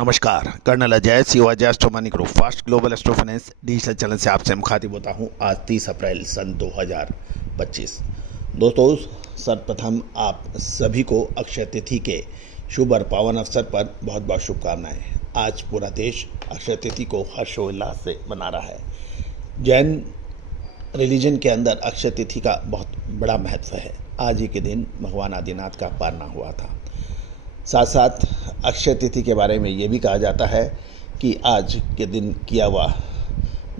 नमस्कार। Colonel Ajay Shivaji Astromoney group fast global astro finance digital channel से आपसे मुखातिब होता हूं। आज 30 अप्रैल सन 2025। दोस्तों, सर्वप्रथम आप सभी को अक्षय तिथि के शुभ और पावन अवसर पर बहुत बहुत शुभकामनाएं। आज पूरा देश अक्षय तिथि को हर्षोल्लास से मना रहा है। जैन रिलीजन के अंदर अक्षय तिथि का बहुत बड़ा महत्व है। आज ही के दिन भगवान आदिनाथ का पारना हुआ था। साथ साथ अक्षय तिथि के बारे में ये भी कहा जाता है कि आज के दिन किया हुआ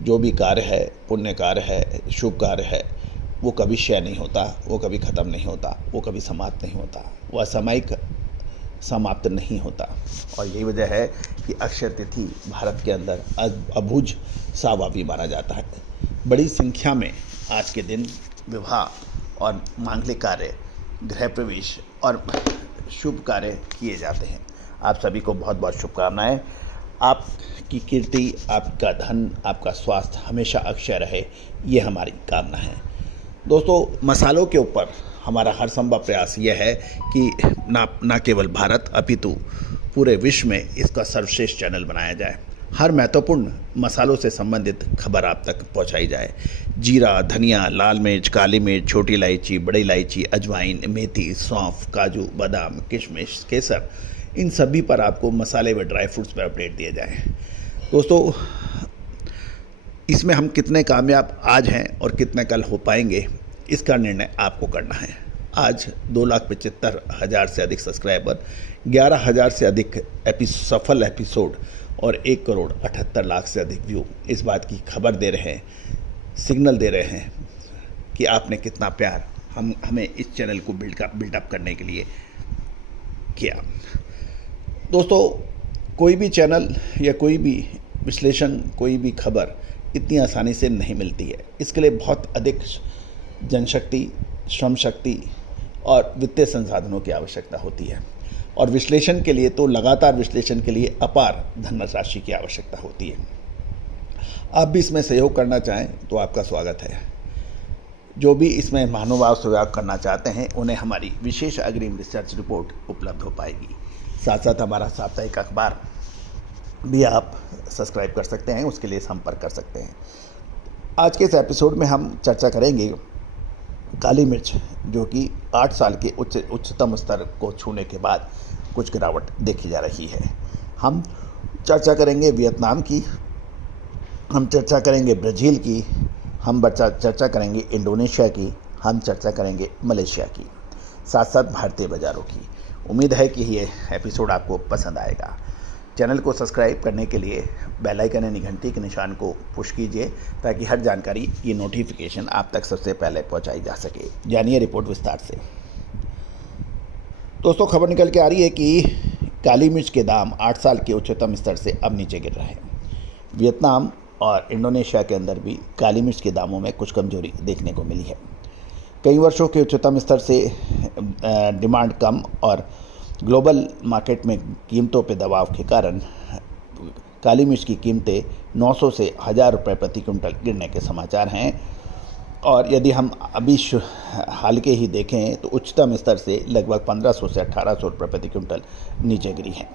जो भी कार्य है, पुण्य कार्य है, शुभ कार्य है, वो कभी क्षय नहीं होता, वो कभी ख़त्म नहीं होता, वो कभी समाप्त नहीं होता, वह सामयिक समाप्त नहीं होता। और यही वजह है कि अक्षय तिथि भारत के अंदर अबूझ सावा भी माना जाता है। बड़ी संख्या में आज के दिन विवाह और मांगलिक कार्य, गृह प्रवेश और शुभ कार्य किए जाते हैं। आप सभी को बहुत बहुत शुभकामनाएं। आपकी कीर्ति, आपका धन, आपका स्वास्थ्य हमेशा अक्षय रहे, ये हमारी कामना है। दोस्तों, मसालों के ऊपर हमारा हर संभव प्रयास यह है कि ना केवल भारत अपितु पूरे विश्व में इसका सर्वश्रेष्ठ चैनल बनाया जाए। हर महत्वपूर्ण मसालों से संबंधित खबर आप तक पहुंचाई जाए। जीरा, धनिया, लाल मिर्च, काली मिर्च, छोटी इलायची, बड़ी इलायची, अजवाइन, मेथी, सौंफ, काजू, बादाम, किशमिश, केसर, इन सभी पर आपको मसाले व ड्राई फ्रूट्स पर अपडेट दिए जाएँ। दोस्तों, इसमें हम कितने कामयाब आज हैं और कितने कल हो पाएंगे, इसका निर्णय आपको करना है। आज 2,75,000 से अधिक सब्सक्राइबर, 11,000 से अधिक सफल एपिसोड और 1,78,00,000 से अधिक व्यू इस बात की खबर दे रहे हैं, सिग्नल दे रहे हैं कि आपने कितना प्यार हमें इस चैनल को बिल्डअप करने के लिए किया। दोस्तों, कोई भी चैनल या कोई भी विश्लेषण, कोई भी खबर इतनी आसानी से नहीं मिलती है। इसके लिए बहुत अधिक जनशक्ति, श्रम शक्ति और वित्तीय संसाधनों की आवश्यकता होती है। और विश्लेषण के लिए तो लगातार विश्लेषण के लिए अपार धनराशि की आवश्यकता होती है। आप भी इसमें सहयोग करना चाहें तो आपका स्वागत है। जो भी इसमें महानुभाव सहयोग करना चाहते हैं उन्हें हमारी विशेष अग्रिम रिसर्च रिपोर्ट उपलब्ध हो पाएगी। साथ साथ हमारा साप्ताहिक अखबार भी आप सब्सक्राइब कर सकते हैं, उसके लिए संपर्क कर सकते हैं। आज के इस एपिसोड में हम चर्चा करेंगे काली मिर्च, जो कि 8 साल के उच्चतम स्तर को छूने के बाद कुछ गिरावट देखी जा रही है। हम चर्चा करेंगे वियतनाम की, हम चर्चा करेंगे ब्राज़ील की, हम चर्चा करेंगे इंडोनेशिया की, हम चर्चा करेंगे मलेशिया की, साथ साथ भारतीय बाज़ारों की। उम्मीद है कि ये एपिसोड आपको पसंद आएगा। चैनल को सब्सक्राइब करने के लिए बेल आइकन यानी घंटी के निशान को पुश कीजिए ताकि हर जानकारी की नोटिफिकेशन आप तक सबसे पहले पहुंचाई जा सके। जानिए रिपोर्ट विस्तार से। दोस्तों, खबर निकल के आ रही है कि काली मिर्च के दाम 8 साल के उच्चतम स्तर से अब नीचे गिर रहे हैं। वियतनाम और इंडोनेशिया के अंदर भी काली मिर्च के दामों में कुछ कमजोरी देखने को मिली है। कई वर्षों के उच्चतम स्तर से डिमांड कम और ग्लोबल मार्केट में कीमतों पर दबाव के कारण काली मिर्च की कीमतें 900 से 1,000 रुपये प्रति क्विंटल गिरने के समाचार हैं। और यदि हम अभी हाल के ही देखें तो उच्चतम स्तर से लगभग 1,500 से 1,800 रुपये प्रति क्विंटल नीचे गिरी हैं।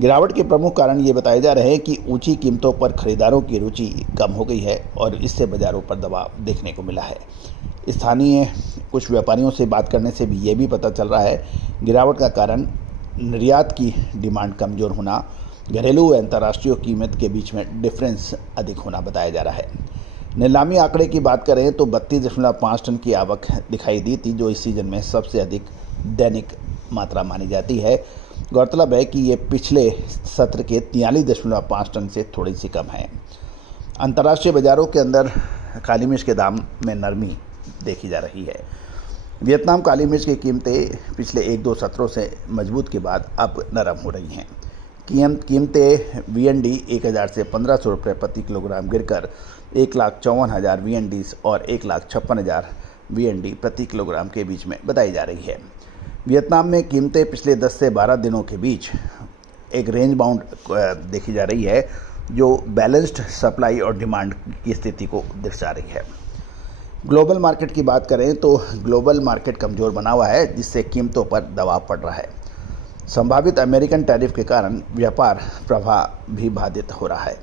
गिरावट के प्रमुख कारण ये बताए जा रहे हैं कि ऊंची कीमतों पर खरीदारों की रुचि कम हो गई है और इससे बाज़ारों पर दबाव देखने को मिला है। स्थानीय कुछ व्यापारियों से बात करने से भी ये भी पता चल रहा है गिरावट का कारण निर्यात की डिमांड कमज़ोर होना, घरेलू व अंतर्राष्ट्रीय कीमत के बीच में डिफरेंस अधिक होना बताया जा रहा है। नीलामी आंकड़े की बात करें तो 32.5 टन की आवक दिखाई दी थी, जो इस सीज़न में सबसे अधिक दैनिक मात्रा मानी जाती है। गौरतलब है कि ये पिछले सत्र के 43.5 टन से थोड़ी सी कम है। अंतर्राष्ट्रीय बाज़ारों के अंदर काली मिर्च के दाम में नरमी देखी जा रही है। वियतनाम काली मिर्च की कीमतें पिछले 1-2 सत्रों से मजबूत के बाद अब नरम हो रही हैं। कीमतें VND 1,000 से 1,500 रुपये प्रति किलोग्राम गिरकर 1,54,000 VND और 1,56,000 VND प्रति किलोग्राम के बीच में बताई जा रही है। वियतनाम में कीमतें पिछले 10 से 12 दिनों के बीच एक रेंज बाउंड देखी जा रही है, जो बैलेंस्ड सप्लाई और डिमांड की स्थिति को दर्शा रही है। ग्लोबल मार्केट की बात करें तो ग्लोबल मार्केट कमज़ोर बना हुआ है, जिससे कीमतों पर दबाव पड़ रहा है। संभावित अमेरिकन टैरिफ के कारण व्यापार प्रवाह भी बाधित हो रहा है।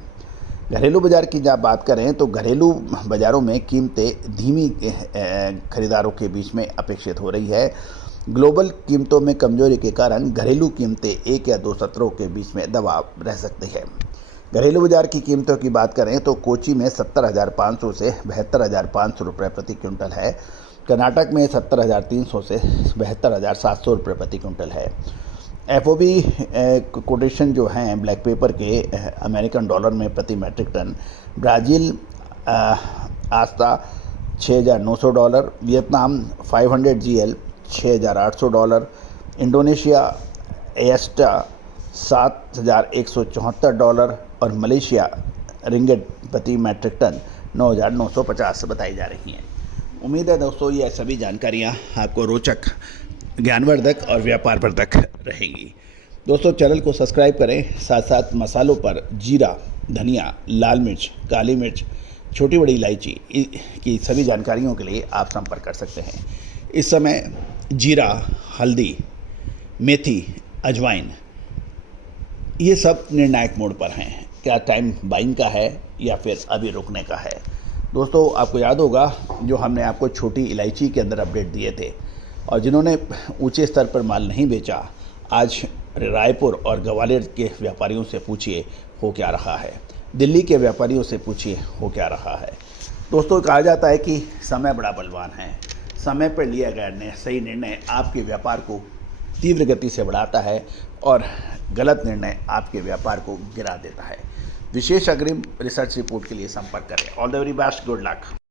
घरेलू बाजार की जब बात करें तो घरेलू बाजारों में कीमतें धीमी खरीदारों के बीच में अपेक्षित हो रही है। ग्लोबल कीमतों में कमजोरी के कारण घरेलू कीमतें एक या दो सत्रों के बीच में दबाव रह सकती है। घरेलू बाजार की कीमतों की बात करें तो कोची में 70,500 से 72,500 रुपये प्रति क्विंटल है। कर्नाटक में 70,300 से 72,700 रुपये प्रति क्विंटल है। FOB कोटेशन जो हैं ब्लैक पेपर के अमेरिकन डॉलर में प्रति मैट्रिक टन। ब्राज़ील आस्ता $6,900, वियतनाम 500 GL $6,800, इंडोनेशिया एस्टा $7,174 और मलेशिया रिंगिट प्रति मैट्रिक टन 9,950 बताई जा रही हैं। उम्मीद है दोस्तों ये सभी जानकारियाँ आपको रोचक, ज्ञानवर्धक और व्यापारवर्धक रहेंगी। दोस्तों चैनल को सब्सक्राइब करें, साथ साथ मसालों पर जीरा, धनिया, लाल मिर्च, काली मिर्च, छोटी बड़ी इलायची की सभी जानकारियों के लिए आप संपर्क कर सकते हैं। इस समय जीरा, हल्दी, मेथी, अजवाइन ये सब निर्णायक मोड पर हैं। क्या टाइम बाइंग का है या फिर अभी रुकने का है? दोस्तों आपको याद होगा जो हमने आपको छोटी इलायची के अंदर अपडेट दिए थे, और जिन्होंने ऊंचे स्तर पर माल नहीं बेचा, आज रायपुर और ग्वालियर के व्यापारियों से पूछिए हो क्या रहा है, दिल्ली के व्यापारियों से पूछिए हो क्या रहा है। दोस्तों कहा जाता है कि समय बड़ा बलवान है। समय पर लिया गया सही निर्णय आपके व्यापार को तीव्र गति से बढ़ाता है और गलत निर्णय आपके व्यापार को गिरा देता है। विशेष अग्रिम रिसर्च रिपोर्ट के लिए संपर्क करें। All the very best, good luck.